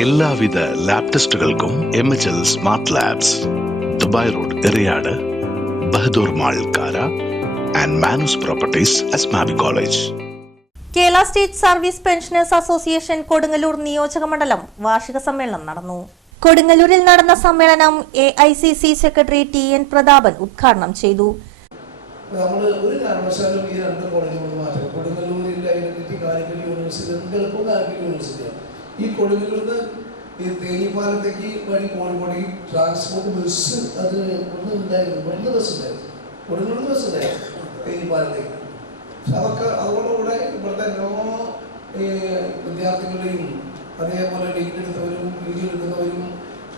എല്ലാവിധ ലാബ് ടെസ്റ്റുകൾക്കും MHL smart labs, Dubai road, Eriyad, Bahadur mall, Kara and Manoos properties, Asmabi college. Kerala state service pensioners association Kodungallur നിയോജക മണ്ഡലം വാർഷിക സമ്മേളനം നടന്നു. കൊടുങ്ങല്ലൂരിൽ നടന്ന സമ്മേളനം AICC സെക്രട്ടറി TN പ്രതാപൻ ഉദ്ഘാടനം ചെയ്തു. നമ്മൾ ഒരു കാരണവശാലും ഈ രണ്ട് കോളേജുകൾ മാറ്റം കൊടുങ്ങല്ലൂരിലെ ഐഡന്റിറ്റി കാലിക്കറ്റ് യൂണിവേഴ്സിറ്റി എന്തെളുപ്പം കാലിക്കറ്റ് യൂണിവേഴ്സിറ്റിയാണ്. ഈ കൊടുങ്ങല്ലൂരിന് ഈ തേയിപ്പാലത്തേക്ക് വഴി കോഴിക്കോട് ട്രാൻസ്പോർട്ട് ബസ് അത് ഒന്നും ഉണ്ടായിരുന്നു, വലിയ ബസ് ഉണ്ടായിരുന്നു, കൊടുങ്ങല്ലൂർ ബസ് ഉണ്ടായിരുന്നു തേയിപ്പാലത്തേക്ക്. അതൊക്കെ അതോടുകൂടെ ഇവിടുത്തെ എല്ലാ വിദ്യാർത്ഥികളെയും അതേപോലെ ഡിഗ്രി എടുത്തവരും PG എടുക്കുന്നവരും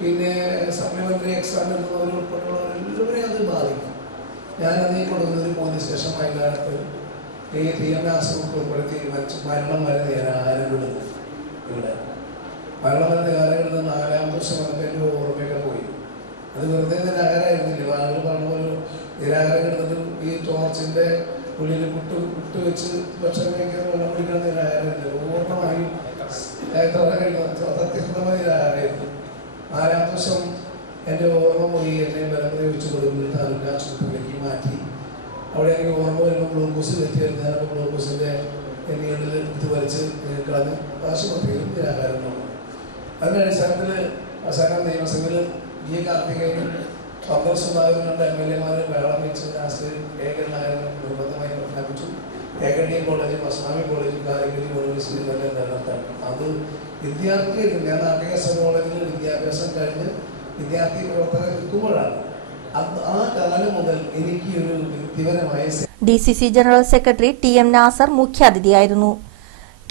പിന്നെ സപ്ലിമെൻ്ററി എക്സാം എടുക്കുന്നവരും ഉൾപ്പെടെയുള്ളവർ എല്ലാവരെയും അത് ബാധിക്കും. ഞാനതീ കൊടുക്കുന്നത് പോയതിനു ശേഷം വൈകാലത്ത് TMASഒക്കെ ഉൾപ്പെടുത്തി മരണം വരെ നിരാഹാരപ്പെടുന്നു. ഇവിടെ മരണം വരെ നിരാഹാരപ്പെടുന്ന 4-ാമത്തെ ദിവസം വന്നപ്പോൾ എൻ്റെ ഓർമ്മയൊക്കെ പോയി. അത് വെറുതെ നിരാഹാരമായിരുന്നില്ല. ആളുകൾ പറഞ്ഞ പോലെ നിരാഹാരം കിടന്നിട്ട് ഈ ടോർച്ചിൻ്റെ ഉള്ളിൽ പുട്ട് വെച്ച് ഭക്ഷണം കഴിക്കാൻ വെള്ളം പിടിക്കാൻ നിരാഹാരമില്ല. പൂർണ്ണമായും സത്യസന്ധമായ നിരാഹാരമായിരുന്നു. 4-ാമത്തെ ദിവസം എൻ്റെ ഓർമ്മ പോയി. എന്നെ ബലം പ്രയോഗിച്ച് കൊടുക്കുന്നത് താലൂക്ക് ആശുപത്രിയിലേക്ക് മാറ്റി. അവിടെ എനിക്ക് ഓർമ്മ വരുമ്പോൾ ഗ്ലൂക്കോസ് കയറ്റിയായിരുന്നു. ഞാനപ്പോൾ ഗ്ലൂക്കോസിൻ്റെ നീണ്ടിൽ ഇത് വലിച്ച് കളഞ്ഞ് ആശുപത്രിയിൽ നിരാഹാരം വന്നു. അതിൻ്റെ അടിസ്ഥാനത്തിൽ അവസാനം നിയമസഭയിൽ കാർത്തികേയനും കോൺഗ്രസ് ഉണ്ടാകുന്ന 2 MLA-മാർ ബഹളം വെച്ച് ലാസ്റ്റ് ഏകനായകൻ നിർബന്ധമായി പ്രഖ്യാപിച്ചു. ഏകഡി കോളേജും അസ്മാമി കോളേജും കാലിക്കറ്റ് യൂണിവേഴ്സിറ്റി തന്നെ നിലനിർത്താൻ. അത് വിദ്യാർത്ഥിയായിരുന്നു. ഞാൻ നാട്ടിക കോളേജിൽ വിദ്യാഭ്യാസം കഴിഞ്ഞ് വിദ്യാർത്ഥി പ്രവർത്തനം നിൽക്കുമ്പോഴാണ് ആ കാലം മുതൽ എനിക്ക് ഒരു വ്യക്തിപരമായ DCC general secretary TM Nasar മുഖ്യാതിഥിയായിരുന്നു.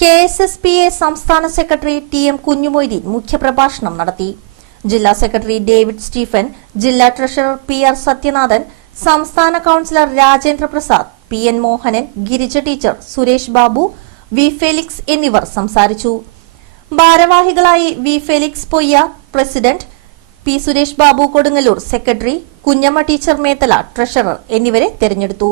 KSSPA സംസ്ഥാന സെക്രട്ടറി TM കുഞ്ഞുമൊയ്തീൻ മുഖ്യപ്രഭാഷണം നടത്തി. ജില്ലാ സെക്രട്ടറി ഡേവിഡ് സ്റ്റീഫൻ, ജില്ലാ ട്രഷറർ PR സത്യനാഥൻ, സംസ്ഥാന councillor Rajendra Prasad, PN Mohanan, Girija teacher, Suresh Babu, V Felix എന്നിവർ സംസാരിച്ചു. ഭാരവാഹികളായി V Felix Poyya president, P Suresh Babu Kodungallur secretary, Kunjamma teacher Methala treasurer എന്നിവരെ തെരഞ്ഞെടുത്തു.